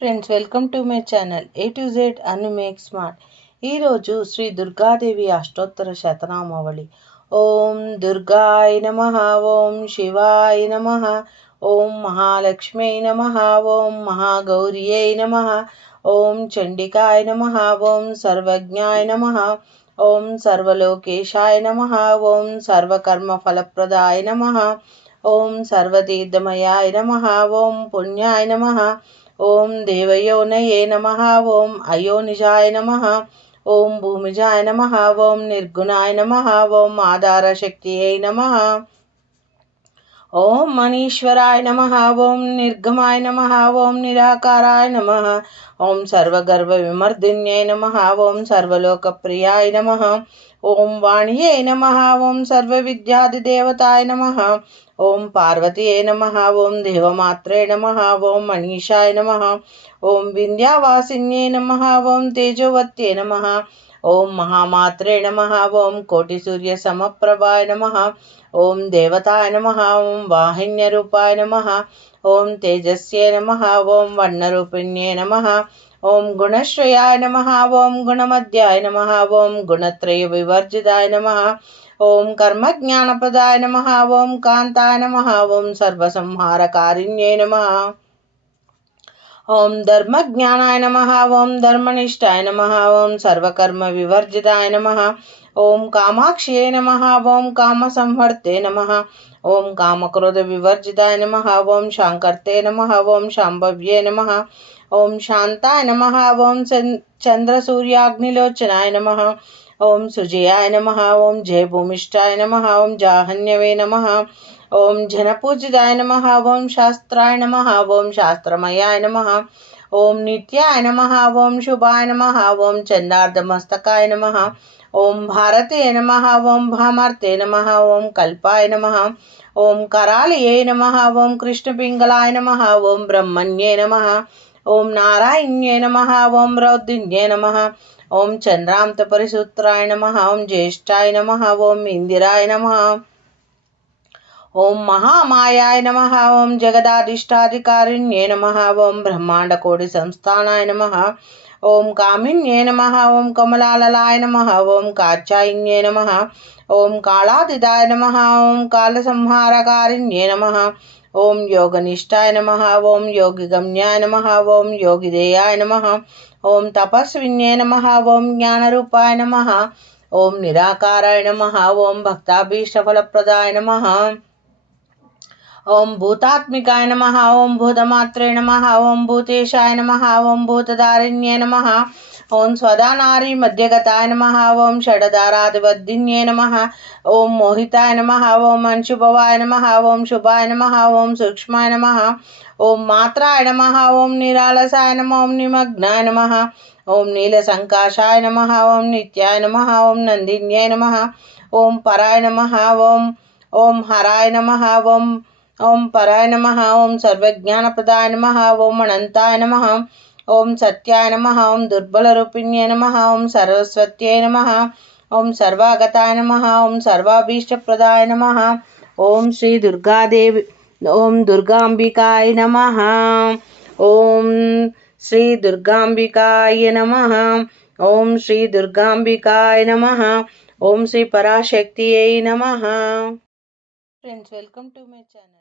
Friends welcome to my channel A to Z అన్ని make smart ఈరోజు శ్రీ దుర్గాదేవి అష్టోత్తర శతనామావళి. ఓం దుర్గాయ నమ ఓం శివాయ నమ ఓం మహాలక్ష్మీ నమ ఓం మహాగౌర్యై నమ ఓం చండికాయ నమ ఓం సర్వజ్ఞాయ నమ ఓం సర్వలోకేశాయ నమ ఓం సర్వకర్మఫలప్రదాయ నమ ఓం సర్వతీర్థమయాయ నమ ఓం పుణ్యాయ నమ ओम देवयो नये नम ओम अयो निजाय नम ओम भूमिजाय नम ओम निर्गुणाय नम ओम आधार शक्त नम ओम मनीश्वराय नम ओम निर्गमाय नम ओम निराकाराय नमः ॐ सर्वगर्भविमर्दिन्यै नमः ॐ सर्वलोकप्रियाय नम ॐ वाण्यै नमः ॐ सर्विद्यादिदेवताय नम ॐ पार्वतीये नमः ॐ देवमात्रे नमः ॐ मनीषाय नमः ॐ विन्ध्यावासिन्ये नमः ॐ तेजोवत्ये नमः ॐ महामात्रे नमः ॐ कोटिसूर्यसमप्रभाय नमः ॐ देवताय नमः ॐ वाहिन्यरूपाय नमः ॐ तेजस्ये नमः ॐ वर्णरूपिण्ये नमः ॐ गुणश्रयाय नमः ॐ गुणमध्याय नमः ॐ गुणत्रयविवर्जिताय नमः ओम कर्म ज्ञानपदाय नम ओम कांताय नम ओम सर्वसंहारकारिण्ये नम ओम धर्म ज्ञानाय नम ओम धर्मनिष्ठाय नम ओम सर्वकर्म विवर्जिताय नम ओम कामाक्ष्ये नम ओम काम संवर्ते नम ओम कामक्रोध विवर्जिताय नम ओम शांकर्ते नम ओम शांभव्ये नम ओम शांताय नम ओम चंद्र सूर्याग्निलोचनाय नम ॐ नम नमः ॐ जयभूमिष्ठाय नमः ॐ जाहन्यवे नमः ॐ जनपूजिताय नमः ॐ शास्त्राय नमः ॐ शास्त्रमयाय नमः ॐ नित्याय नमः ॐ शुभाय नमः ॐ चन्दार्धमस्तकाय नमः ॐ भारते नमः ॐ भामार्ते नमः ॐ कल्पाय नमः ॐ करालये नमः ॐ कृष्णपिङ्गलाय नमः ॐ ब्रह्मण्ये नमः ॐ नारायण्ये नमः ॐ रौद्रिण्ये नमः ॐ चन्द्रान्तपरिसूत्राय नम ॐ ज्येष्ठाय नमः ॐ इन्दिराय नमः ॐ महामायाय नमः ॐ जगदाधिष्ठाधिकारिण्ये ओम ॐ ब्रह्माण्डकोटिसंस्थानाय नमः ॐ कामिन्ये नमः ॐ कमलाललाय नमः ॐ काचायिन्ये नमः ॐ कालादिदाय नमः ॐ कालसंहारकारिण्ये नमः ॐ योगनिष्ठाय नम ॐ योगिगम्याय नम ओम योगिदेयाय नम ओम तपस्विन्ये नम ओम ज्ञान रूपाय नम ओम निराकाराय नमः ॐ भक्ताभिसफलप्रदाय नम ओम भूतात्मिकाय नम ओम भूतमात्रे नम ओम भूतेशाय नम ओम भूतदारिण्ये नम ఓం స్వదానారీ మధ్యగతాయ నమ ఓం షడదారాధిపద్దిన్యే నమ ఓం మోహితాయ నమ ఓం అంశుభవాయ నమ ఓం శుభాయ నమ ఓం సూక్ష్మాయ నమ ఓం మాత్రాయ నమ ఓం నిరాలసాయ నమ ఓం నిమగ్నాయ నమ ఓం నీలసంకాశాయ నమ ఓం నిత్యాయ నమ ఓం నందిన్యాయ నమ ఓం పరాయ నమ ఓం ఓం హరాయ నమ ఓం ఓం పరాయ నమ ఓం సర్వజ్ఞానప్రదాయ నమ ఓం అనంతాయ నమ ओम सत्याय नम ओं दुर्बलरूपिण्य नम ओं सरस्वत नम ओं सर्वागताय नम ओं सर्वाभीष्टप्रदाय नम ओं श्री दुर्गादेवी, ओम दुर्गांबिकाय नम ओं श्री दुर्गांबिकाय नम ओं श्री दुर्गांबिकाय नम ओं श्री पराशक्त नम। Friends welcome to my channel